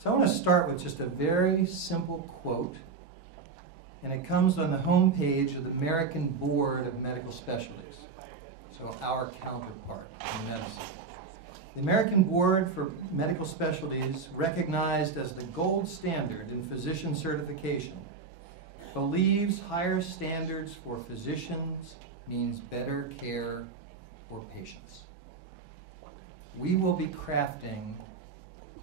So I want to start with just a very simple quote, and it comes on the home page of the American Board of Medical Specialties, so our counterpart in medicine. The American Board for Medical Specialties, recognized as the gold standard in physician certification, believes higher standards for physicians means better care for patients. We will be crafting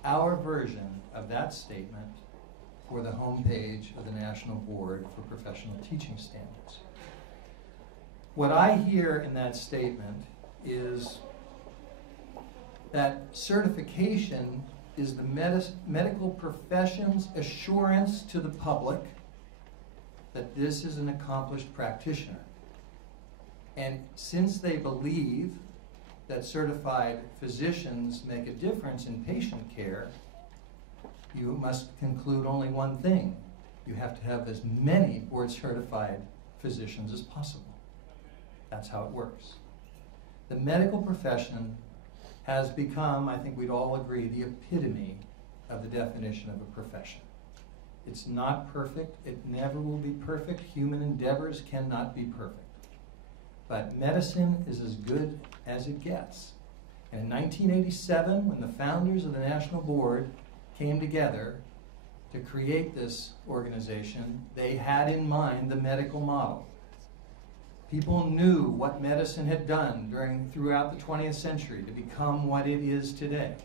our version of that statement for the homepage of the National Board for Professional Teaching Standards. What I hear in that statement is that certification is the medical profession's assurance to the public that this is an accomplished practitioner. And since they believe that certified physicians make a difference in patient care, you must conclude only one thing. You have to have as many board-certified physicians as possible. That's how it works. The medical profession has become, I think we'd all agree, the epitome of the definition of a profession. It's not perfect. It never will be perfect. Human endeavors cannot be perfect. But medicine is as good as it gets. And in 1987, when the founders of the National Board came together to create this organization, they had in mind the medical model. People knew what medicine had done throughout the 20th century to become what it is today.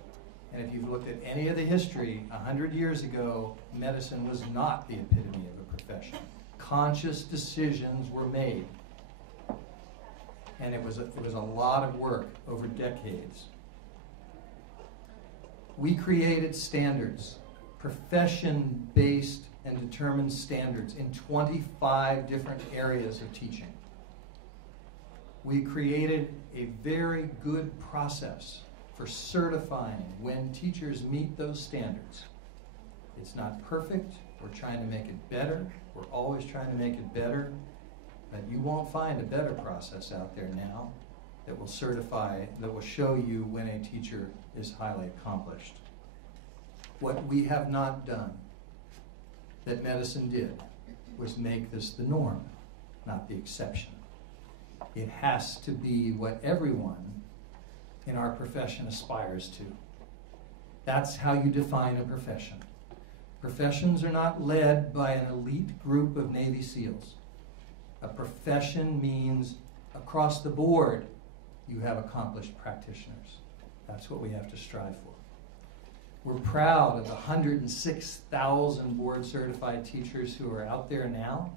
And if you've looked at any of the history, 100 years ago, medicine was not the epitome of a profession. Conscious decisions were made. And it was a lot of work over decades. We created standards, profession-based and determined standards in 25 different areas of teaching. We created a very good process for certifying when teachers meet those standards. It's not perfect. We're trying to make it better. We're always trying to make it better. But you won't find a better process out there now that will certify, that will show you when a teacher is highly accomplished. What we have not done that medicine did was make this the norm, not the exception. It has to be what everyone in our profession aspires to. That's how you define a profession. Professions are not led by an elite group of Navy SEALs. A profession means across the board you have accomplished practitioners. That's what we have to strive for. We're proud of the 106,000 board-certified teachers who are out there now.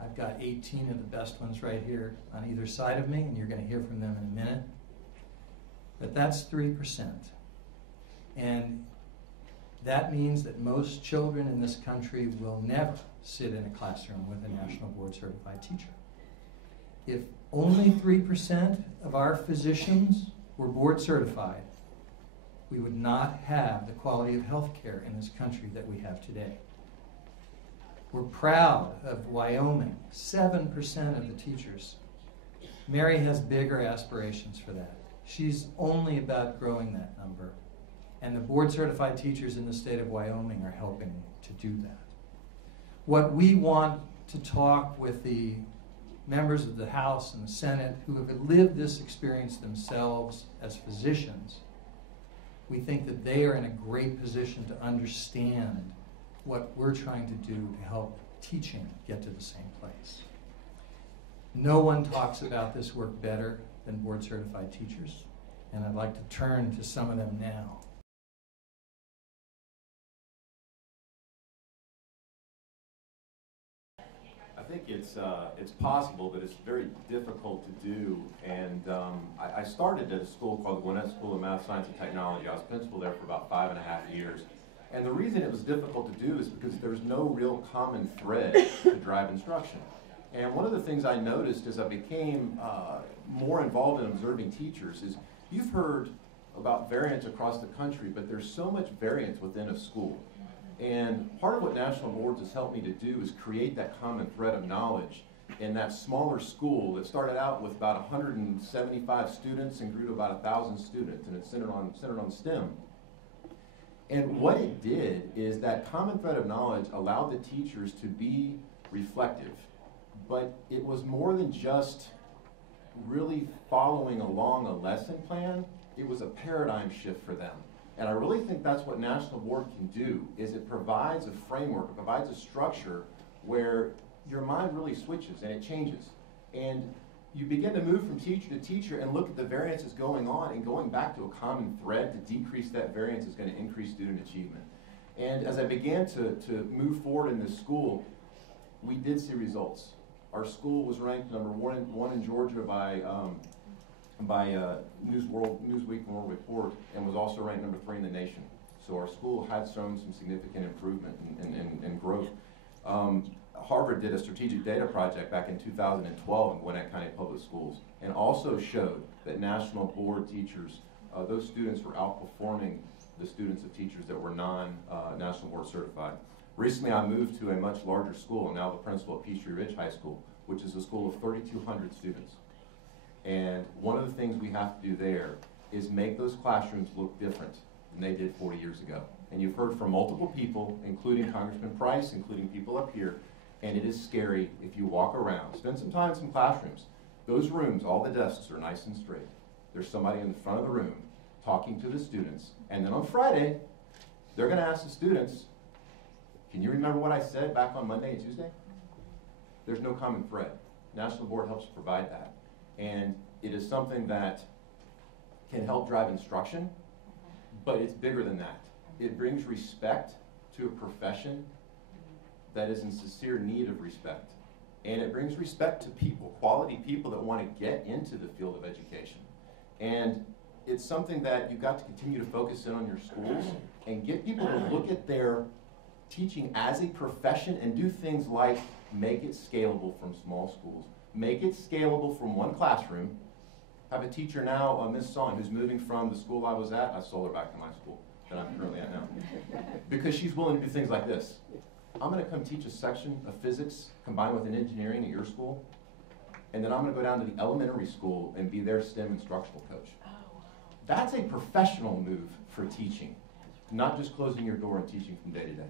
I've got 18 of the best ones right here on either side of me, and you're going to hear from them in a minute. But that's 3%. And that means that most children in this country will never sit in a classroom with a National Board Certified teacher. If only 3% of our physicians were board certified, we would not have the quality of health care in this country that we have today. We're proud of Wyoming, 7% of the teachers. Mary has bigger aspirations for that. She's only about growing that number. And the board-certified teachers in the state of Wyoming are helping to do that. What we want to talk with the members of the House and the Senate who have lived this experience themselves as physicians, we think that they are in a great position to understand what we're trying to do to help teaching get to the same place. No one talks about this work better than board-certified teachers, and I'd like to turn to some of them now. I think it's possible, but it's very difficult to do. And I started at a school called the Gwinnett School of Math, Science, and Technology. I was principal there for about 5.5 years. And the reason it was difficult to do is because there's no real common thread to drive instruction. And one of the things I noticed as I became more involved in observing teachers is you've heard about variance across the country, but there's so much variance within a school. And part of what National Boards has helped me to do is create that common thread of knowledge in that smaller school that started out with about 175 students and grew to about 1,000 students, and it's centered on STEM. And what it did is that common thread of knowledge allowed the teachers to be reflective. But it was more than just really following along a lesson plan. It was a paradigm shift for them. And I really think that's what National Board can do, is it provides a framework, it provides a structure where your mind really switches and it changes. And you begin to move from teacher to teacher and look at the variances going on, and going back to a common thread to decrease that variance is going to increase student achievement. And as I began to move forward in this school, we did see results. Our school was ranked number one in Georgia by Newsweek World Report, and was also ranked number 3 in the nation. So our school had shown some significant improvement and growth. Harvard did a strategic data project back in 2012 in Gwinnett County Public Schools, and also showed that National Board teachers, those students were outperforming the students of teachers that were non-National Board certified. Recently I moved to a much larger school, and now the principal at Peachtree Ridge High School, which is a school of 3,200 students. And one of the things we have to do there is make those classrooms look different than they did 40 years ago. And you've heard from multiple people, including Congressman Price, including people up here, and it is scary if you walk around. Spend some time in some classrooms. Those rooms, all the desks are nice and straight. There's somebody in the front of the room talking to the students. And then on Friday, they're going to ask the students, can you remember what I said back on Monday and Tuesday? There's no common thread. National Board helps provide that. And it is something that can help drive instruction, but it's bigger than that. It brings respect to a profession that is in sincere need of respect. And it brings respect to people, quality people that want to get into the field of education. And it's something that you've got to continue to focus in on your schools and get people to look at their teaching as a profession and do things like make it scalable from small schools. Make it scalable from one classroom. I have a teacher now, Miss Son, who's moving from the school I was at. I sold her back to my school that I'm currently at now. Because she's willing to do things like this. I'm going to come teach a section of physics combined with an engineering at your school, and then I'm going to go down to the elementary school and be their STEM instructional coach. That's a professional move for teaching, not just closing your door and teaching from day to day.